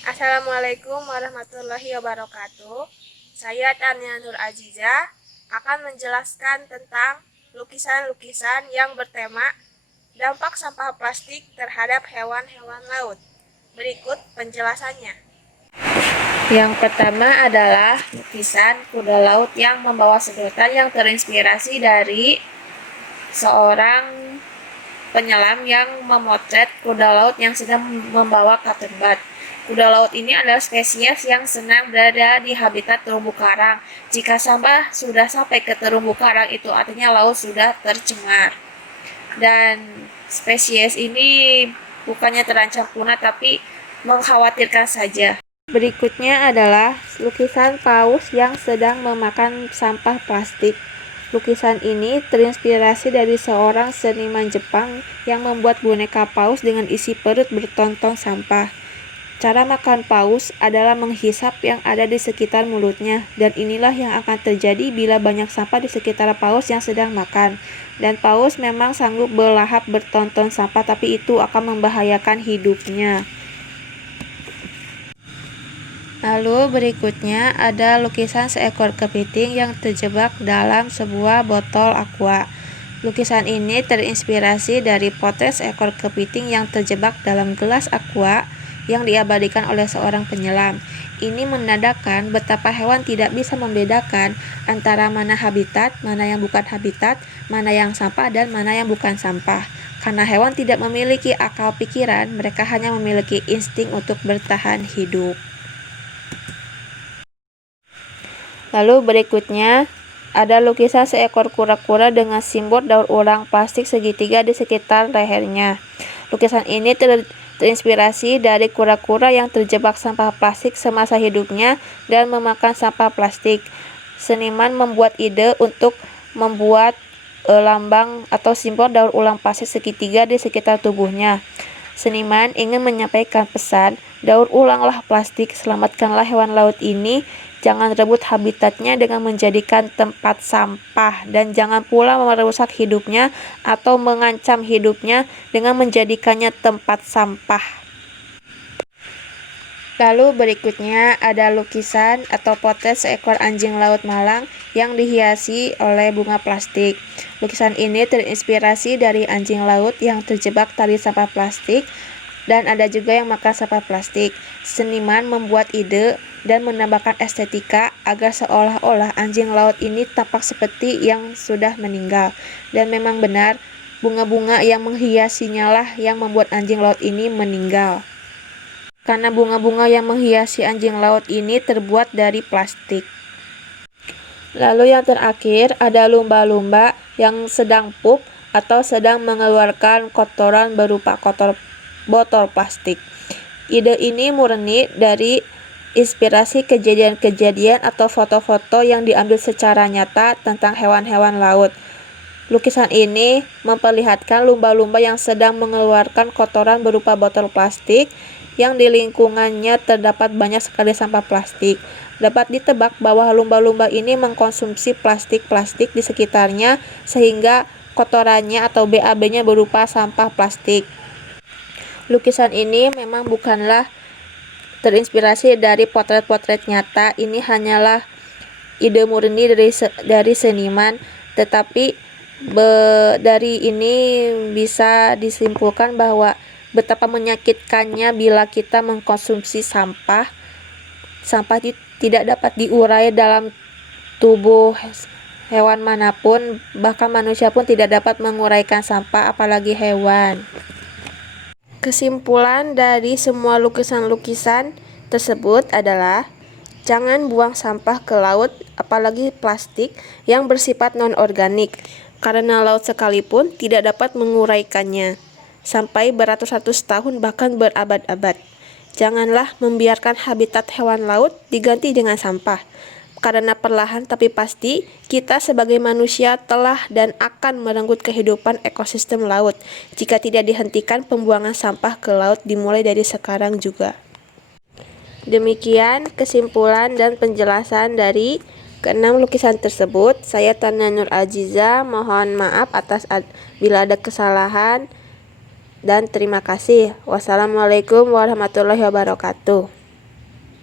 Assalamualaikum warahmatullahi wabarakatuh. Saya Tania Nur Aziza akan menjelaskan tentang lukisan-lukisan yang bertema dampak sampah plastik terhadap hewan-hewan laut. Berikut penjelasannya. Yang pertama adalah lukisan kuda laut yang membawa sedotan yang terinspirasi dari seorang penyelam yang memotret kuda laut yang sedang membawa cotton bud. Kuda laut ini adalah spesies yang senang berada di habitat terumbu karang. Jika sampah sudah sampai ke terumbu karang, itu artinya laut sudah tercemar. Dan spesies ini bukannya terancam punah, tapi mengkhawatirkan saja. Berikutnya adalah lukisan paus yang sedang memakan sampah plastik. Lukisan ini terinspirasi dari seorang seniman Jepang yang membuat boneka paus dengan isi perut bertonton sampah. Cara makan paus adalah menghisap yang ada di sekitar mulutnya, dan inilah yang akan terjadi bila banyak sampah di sekitar paus yang sedang makan. Dan paus memang sanggup berlahap bertonton sampah, tapi itu akan membahayakan hidupnya. Lalu berikutnya ada lukisan seekor kepiting yang terjebak dalam sebuah botol aqua. Lukisan ini terinspirasi dari potret seekor kepiting yang terjebak dalam gelas aqua yang diabadikan oleh seorang penyelam. Ini menandakan betapa hewan tidak bisa membedakan antara mana habitat, mana yang bukan habitat, mana yang sampah, dan mana yang bukan sampah. Karena hewan tidak memiliki akal pikiran, mereka hanya memiliki insting untuk bertahan hidup. Lalu berikutnya ada lukisan seekor kura-kura dengan simbol daur ulang plastik segitiga di sekitar lehernya. Lukisan ini terinspirasi dari kura-kura yang terjebak sampah plastik semasa hidupnya dan memakan sampah plastik. Seniman membuat ide untuk membuat lambang atau simbol daur ulang plastik segitiga di sekitar tubuhnya. Seniman ingin menyampaikan pesan, daur ulanglah plastik, selamatkanlah hewan laut ini. Jangan rebut habitatnya dengan menjadikan tempat sampah, dan jangan pula merusak hidupnya atau mengancam hidupnya dengan menjadikannya tempat sampah. Lalu berikutnya ada lukisan atau potret seekor anjing laut malang yang dihiasi oleh bunga plastik. Lukisan ini terinspirasi dari anjing laut yang terjebak tali sampah plastik, dan ada juga yang makan sampah plastik. Seniman membuat ide dan menambahkan estetika agar seolah-olah anjing laut ini tampak seperti yang sudah meninggal. Dan memang benar, bunga-bunga yang menghiasinya lah yang membuat anjing laut ini meninggal. Karena bunga-bunga yang menghiasi anjing laut ini terbuat dari plastik. Lalu yang terakhir ada lumba-lumba yang sedang pup atau sedang mengeluarkan kotoran berupa botol plastik. Ide ini murni dari inspirasi kejadian-kejadian atau foto-foto yang diambil secara nyata tentang hewan-hewan laut. Lukisan ini memperlihatkan lumba-lumba yang sedang mengeluarkan kotoran berupa botol plastik yang di lingkungannya terdapat banyak sekali sampah plastik. Dapat ditebak bahwa lumba-lumba ini mengkonsumsi plastik-plastik di sekitarnya sehingga kotorannya atau BAB-nya berupa sampah plastik. Lukisan ini memang bukanlah terinspirasi dari potret-potret nyata, ini hanyalah ide murni dari seniman, tetapi dari ini bisa disimpulkan bahwa betapa menyakitkannya bila kita mengkonsumsi sampah. Sampah tidak dapat diurai dalam tubuh hewan manapun, bahkan manusia pun tidak dapat menguraikan sampah, apalagi hewan. Kesimpulan dari semua lukisan-lukisan tersebut adalah jangan buang sampah ke laut, apalagi plastik yang bersifat non-organik, karena laut sekalipun tidak dapat menguraikannya sampai beratus-ratus tahun, bahkan berabad-abad. Janganlah membiarkan habitat hewan laut diganti dengan sampah, karena perlahan tapi pasti kita sebagai manusia telah dan akan merenggut kehidupan ekosistem laut jika tidak dihentikan pembuangan sampah ke laut dimulai dari sekarang juga. Demikian kesimpulan dan penjelasan dari keenam lukisan tersebut. Saya Tania Nur Aziza, mohon maaf atas bila ada kesalahan, dan terima kasih. Wassalamualaikum warahmatullahi wabarakatuh.